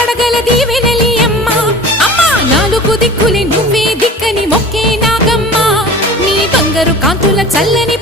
పడగల దీవెనలి అమ్మ అమ్మ నాలుగు దిక్కులే నువ్వే దిక్కని మొక్కే నాగమ్మ నీ బంగారు కాంతుల చల్లని